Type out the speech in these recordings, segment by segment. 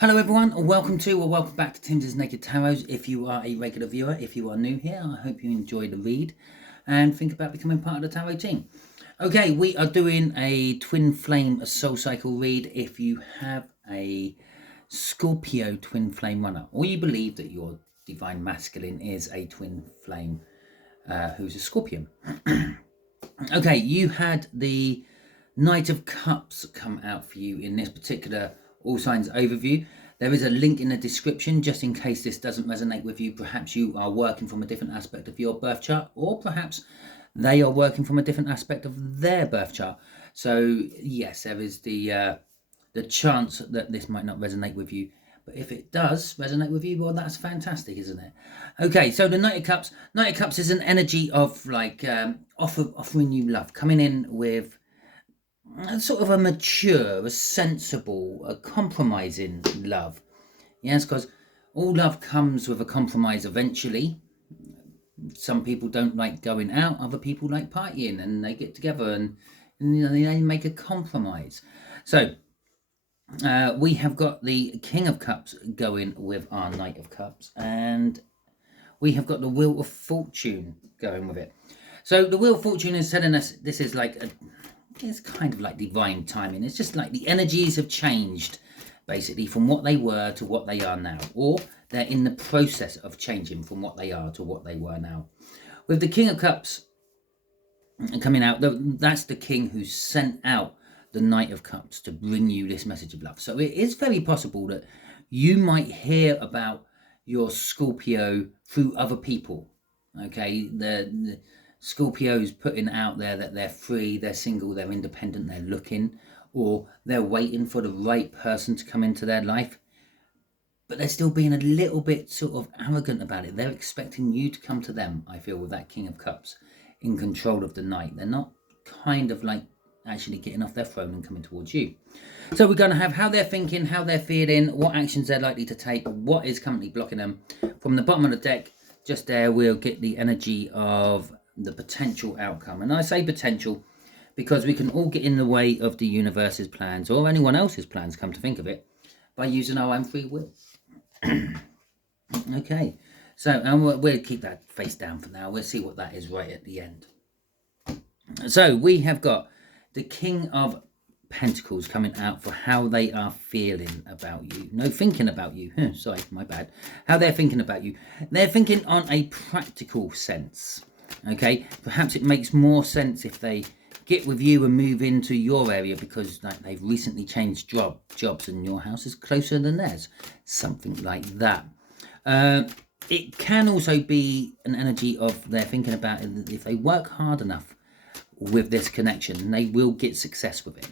Hello everyone, and welcome to or welcome back to Timsy Naked Tarot. If you are a regular viewer, if you are new here, I hope you enjoy the read and think about becoming part of the tarot team. Okay, we are doing a twin flame soul cycle read. If you have a Scorpio twin flame runner, or you believe that your divine masculine is a twin flame who's a scorpion. Okay, you had the Knight of Cups come out for you in this particular all signs overview. There is a link in the description just in case this doesn't resonate with you. Perhaps you are working from a different aspect of your birth chart, or perhaps they are working from a different aspect of their birth chart. So yes, there is the chance that this might not resonate with you. But if it does resonate with you, well, that's fantastic, isn't it? Okay, so the Knight of Cups. Knight of Cups is an energy of like offering you love, coming in with sort of a mature, a sensible, a compromising love. Yes, because all love comes with a compromise eventually. Some people don't like going out, other people like partying, and they get together and they make a compromise. So we have got the King of Cups going with our Knight of Cups, and we have got the Wheel of Fortune going with it. So the Wheel of Fortune is telling us this is like it's kind of like divine timing. It's just like the energies have changed basically from what they were to what they are now, or they're in the process of changing from what they are to what they were now. With the King of Cups coming out, that's the king who sent out the Knight of Cups to bring you this message of love. So it is very possible that you might hear about your Scorpio through other people. Okay, the Scorpio's putting out there that they're free, they're single, they're independent, they're looking, or they're waiting for the right person to come into their life. But they're still being a little bit sort of arrogant about it. They're expecting you to come to them, I feel, with that King of Cups in control of the Knight. They're not kind of like actually getting off their throne and coming towards you. So we're going to have how they're thinking, how they're feeling, what actions they're likely to take, what is currently blocking them. From the bottom of the deck, just there, we'll get the energy of the potential outcome. And I say potential because we can all get in the way of the universe's plans, or anyone else's plans, come to think of it, by using our own free will. Okay, so we'll keep that face down for now. We'll see what that is right at the end. So we have got the King of Pentacles coming out for how they are feeling about you. No, thinking about you. Sorry, my bad. How they're thinking about you. They're thinking on a practical sense. Okay, perhaps it makes more sense if they get with you and move into your area because like, they've recently changed jobs and your house is closer than theirs. Something like that. It can also be an energy of they're thinking about it, if they work hard enough with this connection, they will get success with it.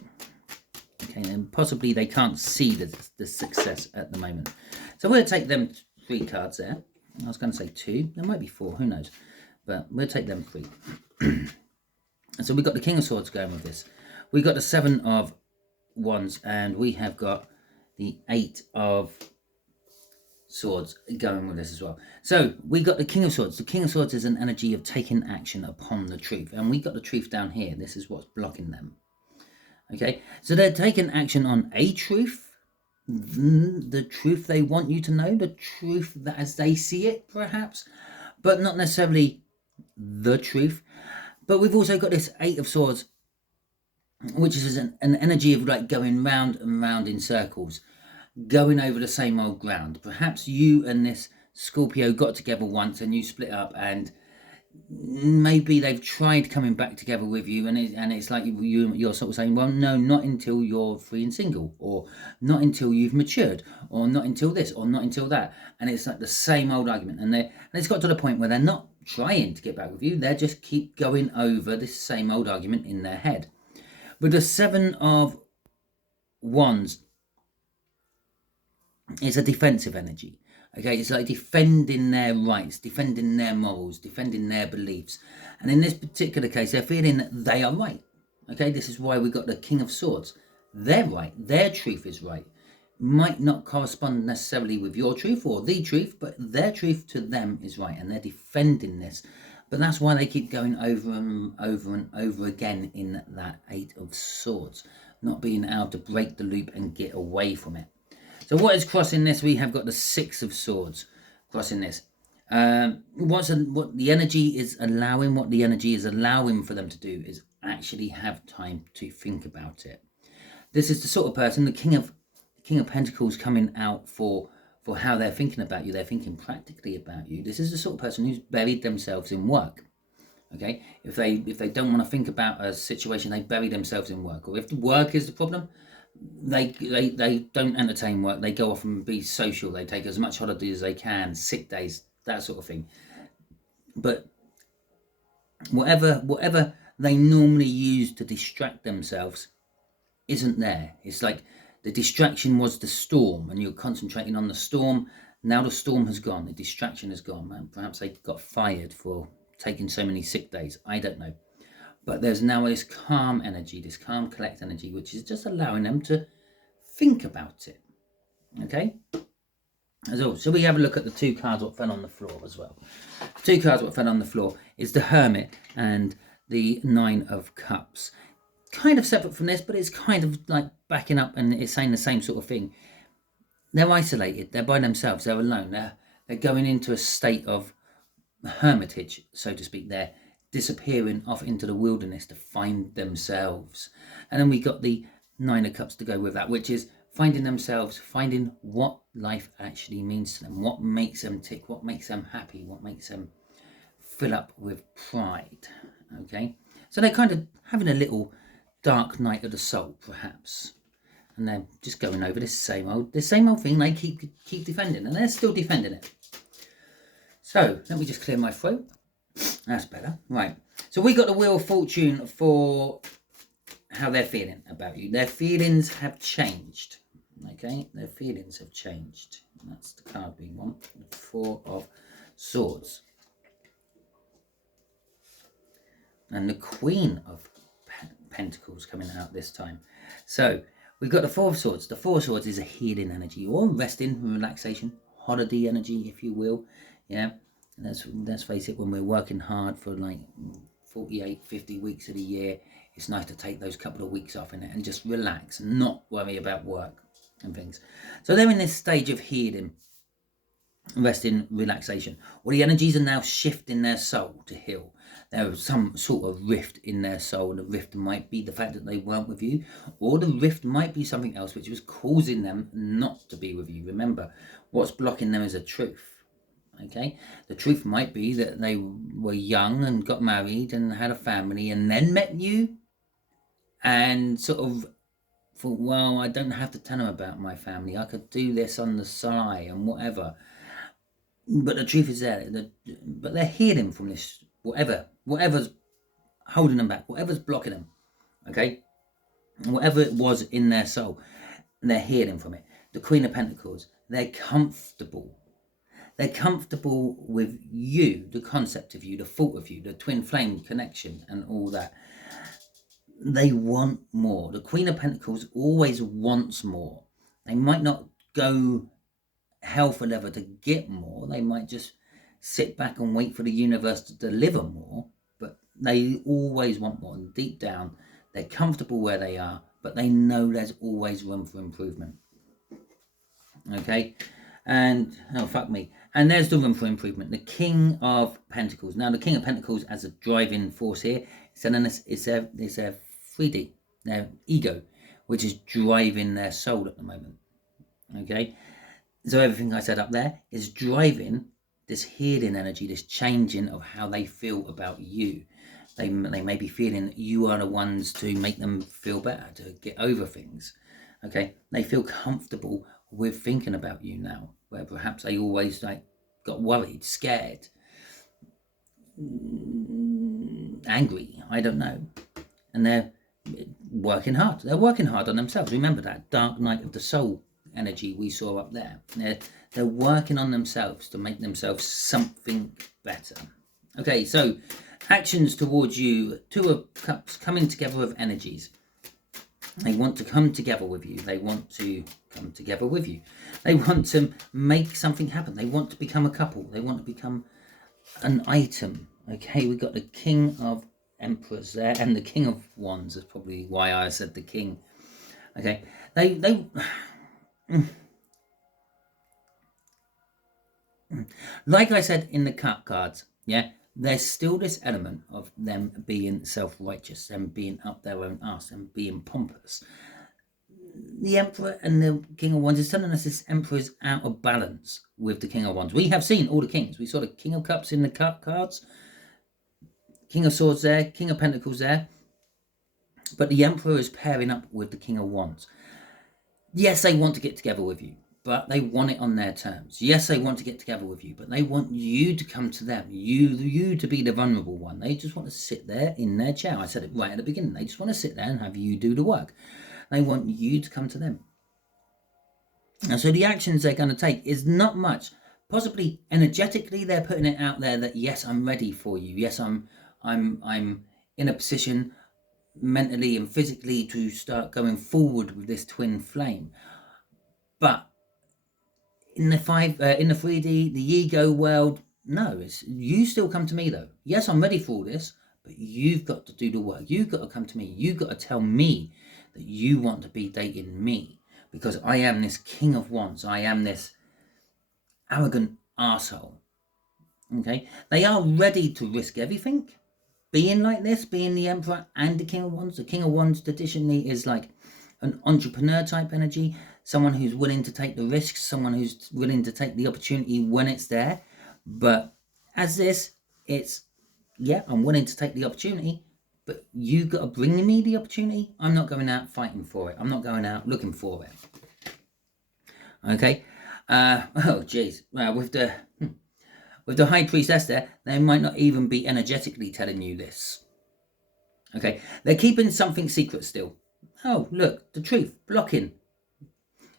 Okay, and possibly they can't see the success at the moment. So we'll take them 3 cards there. I was going to say 2. There might be 4, who knows. But we'll take them 3. So we've got the King of Swords going with this. We've got the 7 of Wands, and we have got the 8 of Swords going with this as well. So we got the King of Swords. The King of Swords is an energy of taking action upon the truth. And we got the truth down here. This is what's blocking them. Okay, so they're taking action on a truth, the truth they want you to know, the truth that as they see it, perhaps, but not necessarily the truth. But we've also got this 8 of Swords, which is an energy of like going round and round in circles, going over the same old ground. Perhaps you and this Scorpio got together once and you split up, and maybe they've tried coming back together with you, and it's like you're sort of saying, well, no, not until you're free and single, or not until you've matured, or not until this, or not until that. And it's like the same old argument, and it's got to the point where they're not trying to get back with you, they just keep going over this same old argument in their head. With the 7 of Wands, it's a defensive energy. Okay, it's like defending their rights, defending their morals, defending their beliefs. And in this particular case, they're feeling that they are right. Okay, this is why we got the King of Swords. They're right. Their truth is right. Might not correspond necessarily with your truth or the truth, but their truth to them is right, and they're defending this. But that's why they keep going over and over and over again in that 8 of Swords, not being able to break the loop and get away from it. So what is crossing this? We have got the Six of Swords crossing this. What the energy is allowing, for them to do is actually have time to think about it. This is the sort of person, the King of Pentacles, coming out for how they're thinking about you. They're thinking practically about you. This is the sort of person who's buried themselves in work. Okay, if they don't want to think about a situation, they bury themselves in work. Or if the work is the problem, they don't entertain work. They go off and be social. They take as much holiday as they can, sick days, that sort of thing. But whatever they normally use to distract themselves isn't there. It's like the distraction was the storm, and you're concentrating on the storm. Now the storm has gone, the distraction has gone. Man, perhaps they got fired for taking so many sick days. I don't know. But there's now this calm energy, this calm collect energy, which is just allowing them to think about it. Okay? So we have a look at the two cards what fell on the floor as well. The two cards what fell on the floor is the Hermit and the Nine of Cups. Kind of separate from this, but it's kind of like backing up, and it's saying the same sort of thing. They're isolated. They're by themselves. They're alone. They're going into a state of hermitage, so to speak. They're disappearing off into the wilderness to find themselves. And then we got the Nine of Cups to go with that, which is finding themselves, finding what life actually means to them, what makes them tick, what makes them happy, what makes them fill up with pride. Okay, so they're kind of having a little dark night of the soul, perhaps, and they're just going over this same old thing. They keep defending, and they're still defending it. So let me just clear my throat. That's better. Right. So we got the Wheel of Fortune for how they're feeling about you. Their feelings have changed. Okay, their feelings have changed. That's the card we want. The Four of Swords. And the Queen of Pentacles coming out this time. So we've got the Four of Swords. The Four of Swords is a healing energy, or resting, relaxation, holiday energy, if you will. Yeah, let's face it, when we're working hard for like 48, 50 weeks of the year, it's nice to take those couple of weeks off in it and just relax and not worry about work and things. So they're in this stage of healing, resting, relaxation. Well, the energies are now shifting their soul to heal. There was some sort of rift in their soul. The rift might be the fact that they weren't with you, or the rift might be something else which was causing them not to be with you. Remember, what's blocking them is a truth. Okay, the truth might be that they were young and got married and had a family and then met you and sort of thought, well, I don't have to tell them about my family. I could do this on the side and whatever. But the truth is there. But they're healing from this, whatever's holding them back, whatever's blocking them. Okay, whatever it was in their soul, they're healing from it. The Queen of Pentacles, they're comfortable. They're comfortable with you, the concept of you, the thought of you, the twin flame connection and all that. They want more. The Queen of Pentacles always wants more. They might not go hell for leather to get more. They might just sit back and wait for the universe to deliver more, but they always want more. And deep down, they're comfortable where they are, but they know there's always room for improvement. Okay? And, oh, fuck me. And there's the room for improvement. The King of Pentacles. Now, the King of Pentacles as a driving force here, it's their 3D, their ego, which is driving their soul at the moment. Okay? So everything I said up there is driving this healing energy, this changing of how they feel about you. They may be feeling that you are the ones to make them feel better, to get over things. Okay? They feel comfortable with thinking about you now, where perhaps they always got worried, scared, angry, I don't know. And they're working hard. They're working hard on themselves. Remember that dark night of the soul energy we saw up there. They're working on themselves to make themselves something better. Okay, so actions towards you. Two of Cups coming together with energies. They want to come together with you. They want to come together with you. They want to make something happen. They want to become a couple. They want to become an item. Okay, we got the King of Emperors there, and the King of Wands. That's probably why I said the King. Okay, they Like I said in the cut cards, yeah, there's still this element of them being self-righteous, them being up their own arse, and being pompous. The Emperor and the King of Wands is telling us this Emperor is out of balance with the King of Wands. We have seen all the kings. We saw the King of Cups in the cut cards, King of Swords there, King of Pentacles there. But the Emperor is pairing up with the King of Wands. Yes, they want to get together with you, but they want it on their terms. Yes, they want to get together with you, but they want you to come to them. You to be the vulnerable one. They just want to sit there in their chair. I said it right at the beginning. They just want to sit there and have you do the work. They want you to come to them. And so the actions they're going to take is not much. Possibly energetically, they're putting it out there that yes, I'm ready for you. Yes, I'm in a position mentally and physically to start going forward with this twin flame. But in the 3D, the ego world, no, it's you still come to me though. Yes, I'm ready for all this, but you've got to do the work. You've got to come to me. You've got to tell me that you want to be dating me, because I am this King of Wands. I am this arrogant arsehole. Okay, they are ready to risk everything. Being like this, being the Emperor and the King of Wands. The King of Wands traditionally is like an entrepreneur type energy, someone who's willing to take the risks, someone who's willing to take the opportunity when it's there. But as this, it's, yeah, I'm willing to take the opportunity, but you got to bring me the opportunity. I'm not going out fighting for it. I'm not going out looking for it. Okay. Oh, geez. Well, with the High Priestess there, they might not even be energetically telling you this. Okay. They're keeping something secret still. Oh, look, the truth, blocking.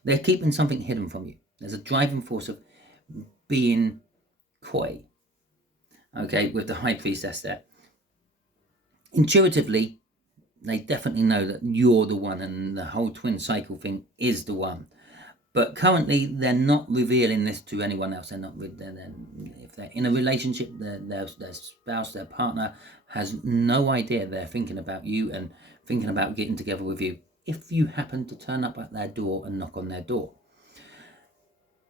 They're keeping something hidden from you. There's a driving force of being coy. Okay, with the High Priestess there. Intuitively, they definitely know that you're the one, and the whole twin cycle thing is the one. But currently, they're not revealing this to anyone else. They're not. If they're in a relationship, their spouse, their partner has no idea they're thinking about you and thinking about getting together with you. If you happen to turn up at their door and knock on their door,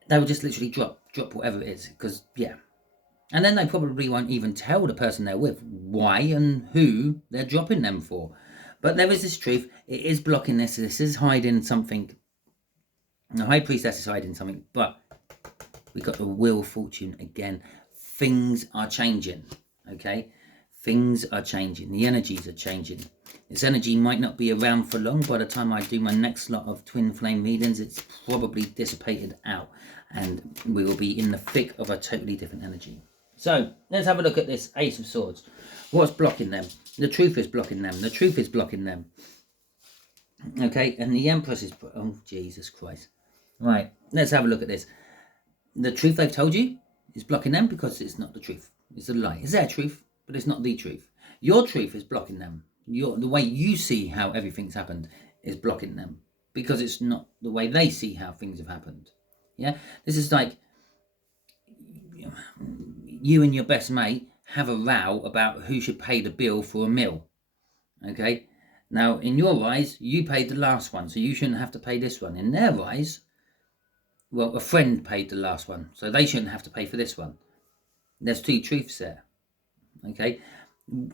they will just literally drop whatever it is, because yeah. And then they probably won't even tell the person they're with why and who they're dropping them for. But there is this truth. It is blocking this. This is hiding something. The High Priestess is hiding something, but we got the Wheel of Fortune again. Things are changing, okay? Things are changing. The energies are changing. This energy might not be around for long. By the time I do my next lot of twin flame readings, it's probably dissipated out, and we will be in the thick of a totally different energy. So let's have a look at this Ace of Swords. What's blocking them? The truth is blocking them. The truth is blocking them. Okay, and the Empress is... Oh, Jesus Christ. Right, let's have a look at this. The truth they've told you is blocking them because it's not the truth. It's a lie. It's their truth, but it's not the truth. Your truth is blocking them. The way you see how everything's happened is blocking them, because it's not the way they see how things have happened. Yeah, this is like you and your best mate have a row about who should pay the bill for a meal. Okay, now in your eyes, you paid the last one, so you shouldn't have to pay this one. In their eyes, well, a friend paid the last one, so they shouldn't have to pay for this one. There's two truths there. Okay,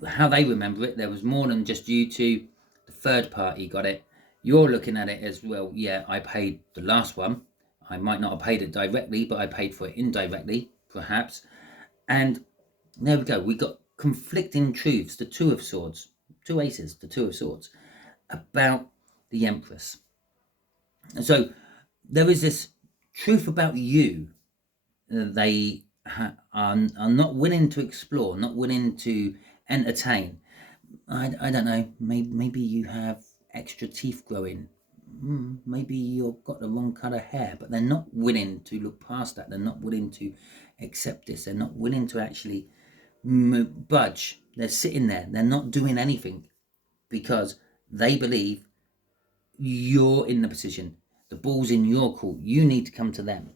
how they remember it, there was more than just you two. The third party got it. You're looking at it as, well, yeah, I paid the last one. I might not have paid it directly, but I paid for it indirectly, perhaps. And there we go. We got conflicting truths. The Two of Swords, two aces, the Two of Swords, about the Empress. And so there is this truth about you they are not willing to explore, not willing to entertain. I don't know, maybe you have extra teeth growing, maybe you've got the wrong colour hair, but they're not willing to look past that. They're not willing to accept this. They're not willing to actually budge. They're sitting there, they're not doing anything, because they believe you're in the position, the ball's in your court, you need to come to them.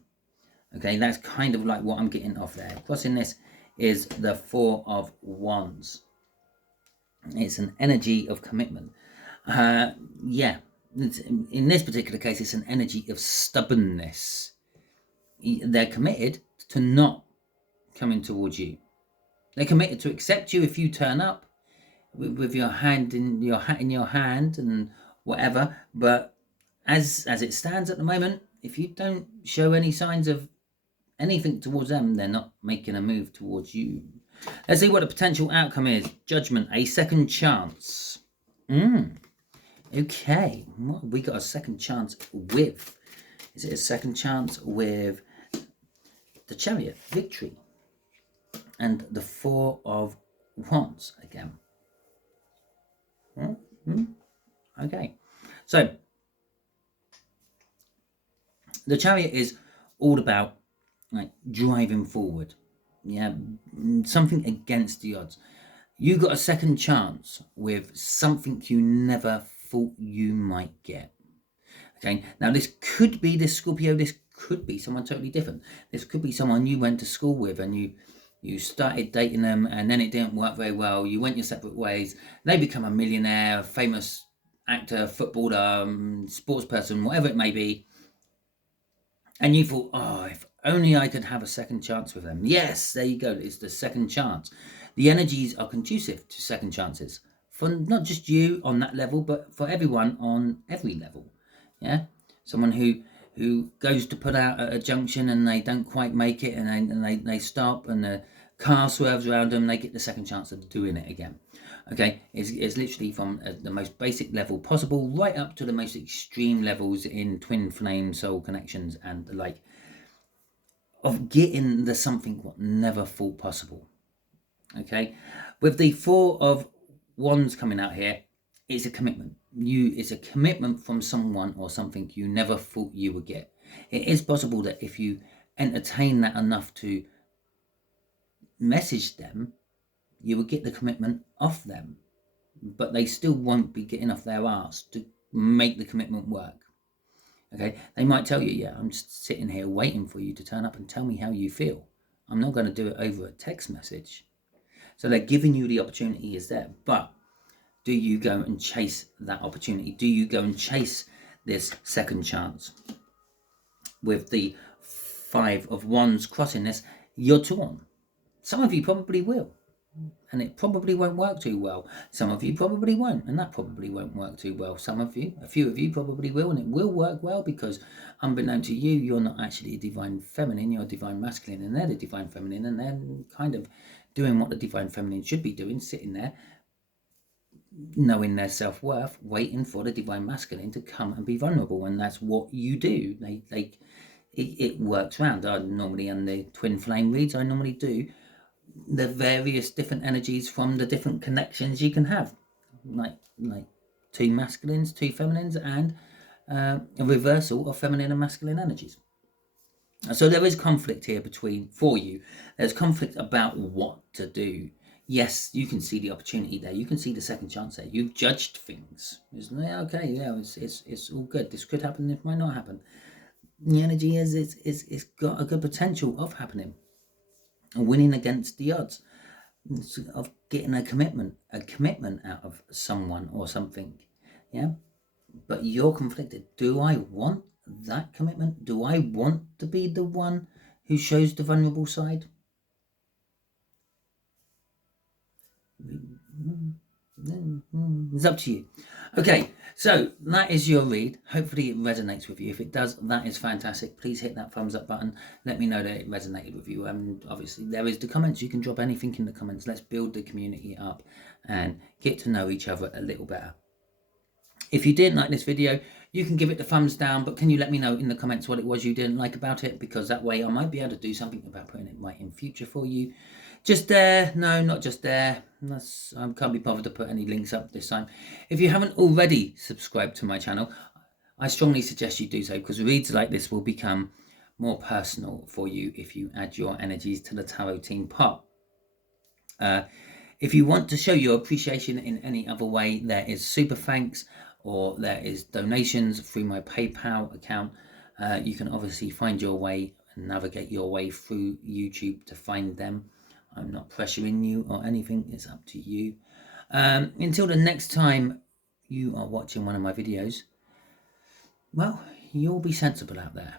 Okay, that's kind of like what I'm getting off there. Crossing this is the Four of Wands. It's an energy of commitment. Yeah, in this particular case, it's an energy of stubbornness. They're committed to not coming towards you. They're committed to accept you if you turn up with your hat in your hand and whatever. But as it stands at the moment, if you don't show any signs of anything towards them, they're not making a move towards you. Let's see what the potential outcome is. Judgment, a second chance. Okay, what have we got a second chance with? Is it a second chance with the Chariot, victory, and the Four of Wands again? Okay, so the Chariot is all about like driving forward, something against the odds. You got a second chance with something you never thought you might get. Okay, now this could be this Scorpio, this could be someone totally different. This could be someone you went to school with and you started dating them and then it didn't work very well. You went your separate ways. They become a millionaire, a famous actor, footballer, sports person, whatever it may be. And you thought, oh, if only I could have a second chance with them. Yes, there you go. It's the second chance. The energies are conducive to second chances for not just you on that level, but for everyone on every level. Yeah, someone who goes to put out at a junction and they don't quite make it, and they stop and the car swerves around them. They get the second chance of doing it again. Okay, it's literally from the most basic level possible right up to the most extreme levels in twin flame soul connections and the like, of getting the something what never thought possible. Okay, with the Four of Wands coming out here, it's a commitment. It's a commitment from someone or something you never thought you would get. It is possible that if you entertain that enough to message them, you will get the commitment off them, but they still won't be getting off their arse to make the commitment work. Okay, they might tell you, yeah, I'm just sitting here waiting for you to turn up and tell me how you feel. I'm not going to do it over a text message. So they're giving you the opportunity is there, but do you go and chase that opportunity? Do you go and chase this second chance? With the Five of Wands crossing this, you're torn. Some of you probably will, and it probably won't work too well. Some of you probably won't, and that probably won't work too well. Some of you, a few of you probably will, and it will work well because unbeknown to you, you're not actually a divine feminine, you're a divine masculine, and they're the divine feminine, and they're kind of doing what the divine feminine should be doing, sitting there, knowing their self-worth, waiting for the divine masculine to come and be vulnerable. And that's what you do. It works around. I normally, on the twin flame reads, I normally do the various different energies from the different connections you can have, like two masculines, two feminines, and a reversal of feminine and masculine energies. So there is conflict here for you. There's conflict about what to do. Yes, you can see the opportunity there. You can see the second chance there. You've judged things. Okay, yeah, it's all good. This could happen. It might not happen. The energy is it's got a good potential of happening. Winning against the odds. Of getting a commitment out of someone or something. Yeah? But you're conflicted. Do I want that commitment? Do I want to be the one who shows the vulnerable side? It's up to you. Okay, so that is your read. Hopefully it resonates with you. If it does, that is fantastic. Please hit that thumbs up button. Let me know that it resonated with you. And obviously there is the comments. You can drop anything in the comments. Let's build the community up and get to know each other a little better. If you didn't like this video, you can give it the thumbs down, but can you let me know in the comments what it was you didn't like about it? Because that way I might be able to do something about putting it right in future for you. Just there? No, not just there. I can't be bothered to put any links up this time. If you haven't already subscribed to my channel, I strongly suggest you do so, because reads like this will become more personal for you if you add your energies to the tarot team pot. If you want to show your appreciation in any other way, there is super thanks, or there is donations through my PayPal account. You can obviously find your way and navigate your way through YouTube to find them. I'm not pressuring you or anything. It's up to you. Until the next time you are watching one of my videos, well, you'll be sensible out there.